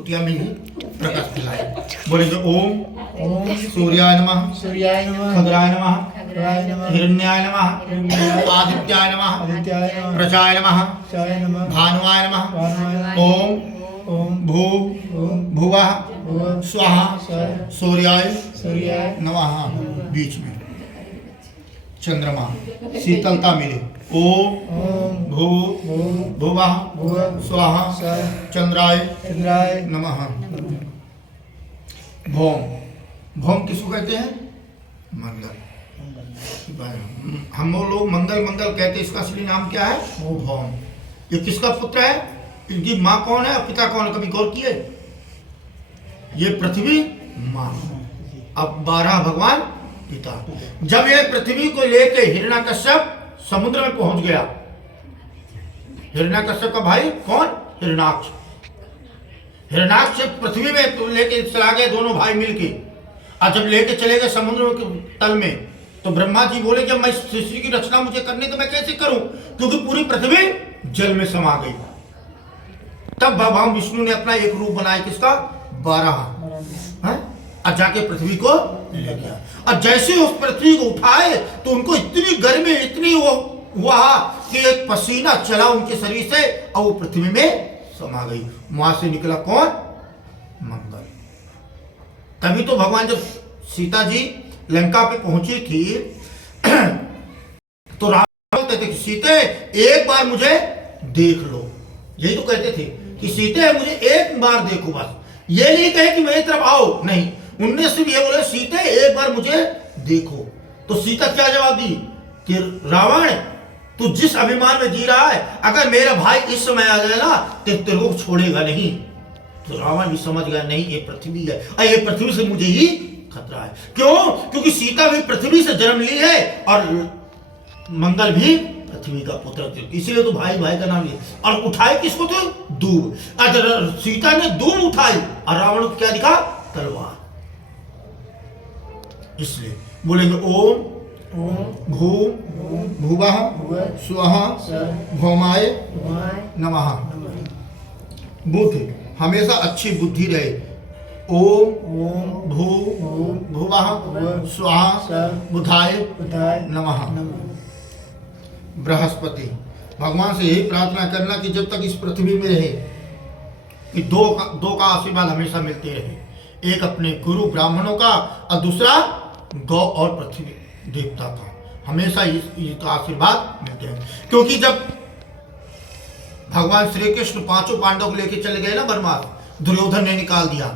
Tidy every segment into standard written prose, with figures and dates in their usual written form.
कुटिया में ही प्रकाश फैलाए। बोलेंगे ओम सूर्याय नमः, सूर्याय नमः, खगराय नमः, खगराय नमः, हिरण्याय नमः, हिरण्याय, आदित्याय नमः, आदित्याय नमः, प्रजाय नमः, चाय नमः, भानुवाय नमः, भानुवाय नमः, ओम ओम भू भुवः भुवः स्वाहा स्वाहा सूर्याय सूर्याय नमः। बीच में चंद्रमा, शीतलता मिले। ओम ओम भू भुवः भुवः स्वाहा स्वाहा चंद्राय चंद्राय नमः। भौम, भौम किसको कहते हैं? मंगल। हम लोग मंगल मंगल कहते हैं, इसका असली नाम क्या है? भौम। ये किसका पुत्र है? इनकी माँ कौन है, पिता कौन है? कभी गौर किए? ये पृथ्वी माँ, अब 12 भगवान पिता। जब ये पृथ्वी को लेके हिरण्यकश्यप समुद्र में पहुंच गया, हिरण्यकश्यप का भाई कौन? हिरण्याक्ष। हिरण्याक्ष पृथ्वी में लेके चला गए दोनों भाई मिलके, और जब लेके चले गए समुद्र के तल में, तो ब्रह्मा जी बोले जब मैं सृष्टि की रचना मुझे करनी तो मैं कैसे करूं, क्योंकि पूरी पृथ्वी जल में समा गई। तब भगवान विष्णु ने अपना एक रूप बनाया, किसका? 12, और जाके पृथ्वी को ले गया। और जैसे उस पृथ्वी को उठाए तो उनको इतनी गर्मी, इतनी वो हुआ कि एक पसीना चला उनके शरीर से और वो पृथ्वी में समा गई। वहां से निकला कौन? मंगल। तभी तो भगवान जब सीता जी लंका पे पहुंची थी तो राम बोलते थे कि सीते एक बार मुझे देख लो। यही तो कहते थे कि सीते मुझे एक बार देखो, बस ये नहीं कहे कि मेरी तरफ आओ, नहीं, उनने सिर्फ ये बोले सीते एक बार मुझे देखो। तो सीता क्या जवाब दी कि रावण तू जिस अभिमान में जी रहा है, अगर मेरा भाई इस समय आ जाए ना तो तेरे को छोड़ेगा नहीं। तो रावण भी समझ गया नहीं ये पृथ्वी है, और ये पृथ्वी से मुझे ही खतरा है। क्यों? क्योंकि सीता भी पृथ्वी से जन्म ली है और मंगल भी पृथ्वी का पुत्र थे, इसीलिए तो भाई भाई का नाम लिया। और उठाए किसको थे? दूब। सीता ने दूब उठाई और रावण को क्या दिखा? तलवार। इसलिए बोलेंगे ओम भू भुवः स्वः भौमाय नमः। बुद्धि, हमेशा अच्छी बुद्धि रहे। ओम भू भुवः स्वः बुधाय नमः। बृहस्पति, भगवान से यही प्रार्थना करना कि जब तक इस पृथ्वी में रहे कि दो का आशीर्वाद हमेशा मिलते रहे, एक अपने गुरु ब्राह्मणों का और दूसरा गौ और पृथ्वी देवता का, हमेशा इसका आशीर्वाद मिलते हैं। क्योंकि जब भगवान श्री कृष्ण 5 पांडव को लेकर चले गए ना वनवास, दुर्योधन ने निकाल दिया,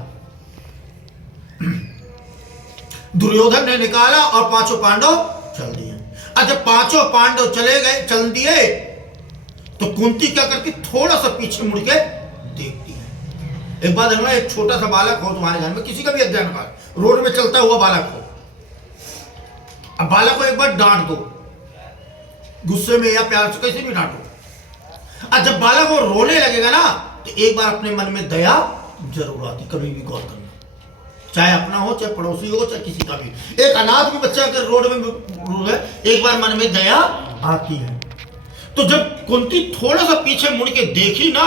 दुर्योधन ने निकाला और 5 पांडव चल दिए। और जब 5 पांडव चले गए, चल दिए, तो कुंती क्या करती? थोड़ा सा पीछे मुड़ के देखती है। एक बार देखना, एक छोटा सा बालक हो तुम्हारे घर में, किसी का भी अध्ययन कर, रोड में चलता हुआ बालक हो, अब बालक को एक बार डांट दो, गुस्से में या प्यार से कैसे भी डांटो, और जब बालक वो रोने लगेगा ना तो एक बार अपने मन में दया जरूर आती। कभी भी गौर करना, चाहे अपना हो, चाहे पड़ोसी हो, चाहे किसी का भी। एक अनाथ भी बच्चा अगर रोड में है, एक बार मन में दया आती है। तो जब कुंती थोड़ा सा पीछे मुड़ के देखी ना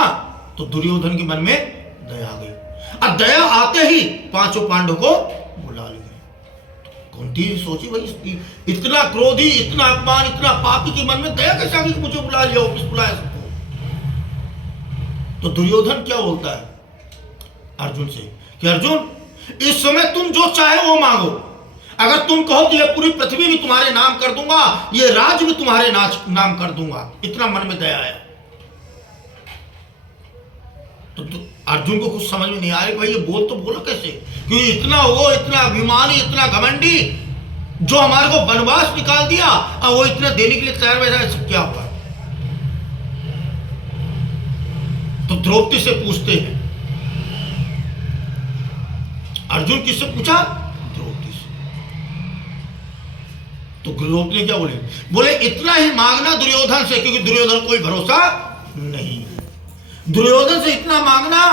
तो दुर्योधन के मन में दया आ गई, और दया आते ही 5 पांडव को बुला लिया। कुंती सोची भाई इतना क्रोधी, इतना अपमान, इतना पापी के मन में दया कैसे आ गई? मुझे बुला लिया, वापस बुलाया सबको। तो दुर्योधन क्या बोलता है अर्जुन से कि अर्जुन इस समय तुम जो चाहे वो मांगो, अगर तुम कहो तो ये पूरी पृथ्वी भी तुम्हारे नाम कर दूंगा, ये राज्य भी तुम्हारे नाम कर दूंगा। इतना मन में दया आया। तो अर्जुन को कुछ समझ में नहीं आया भाई ये बोल तो बोला कैसे, क्योंकि इतना वो, इतना अभिमानी, इतना घमंडी, जो हमारे को वनवास निकाल दिया और वो इतना देने के लिए तैयार बैठा है, क्या हुआ? तो द्रौपदी से पूछते हैं। अर्जुन किससे पूछा? द्रौपदी से। तो द्रौपदी ने क्या बोले? बोले इतना ही मांगना दुर्योधन से, क्योंकि दुर्योधन कोई भरोसा नहीं। दुर्योधन से इतना मांगना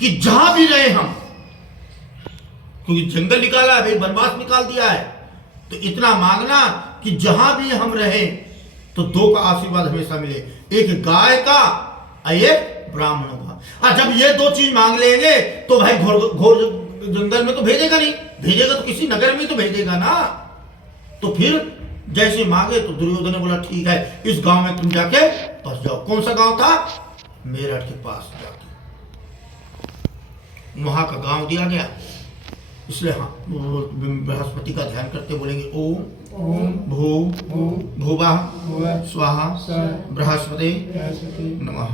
कि जहां भी रहे हम, क्योंकि जंगल निकाला है भाई, वनवास निकाल दिया है, तो इतना मांगना कि जहां भी हम रहे तो 2 का आशीर्वाद हमेशा मिले, एक गाय का और एक ब्राह्मणों का। और जब ये दो चीज मांग लेंगे तो भाई घोर घोर जंगल में तो भेजेगा नहीं, भेजेगा तो किसी नगर में तो भेजेगा ना। तो फिर जैसे मांगे तो दुर्योधन ने बोला ठीक है, इस गांव में तुम जाके बस जाओ। कौन सा गांव था? मेरठ के पास जाके वहां का गांव दिया गया। इसलिए हाँ, बृहस्पति का ध्यान करते बोलेंगे ओम ओम भू भू भुवः भुवः स्वाहा स्वाहा बृहस्पति बृहस्पति नमः।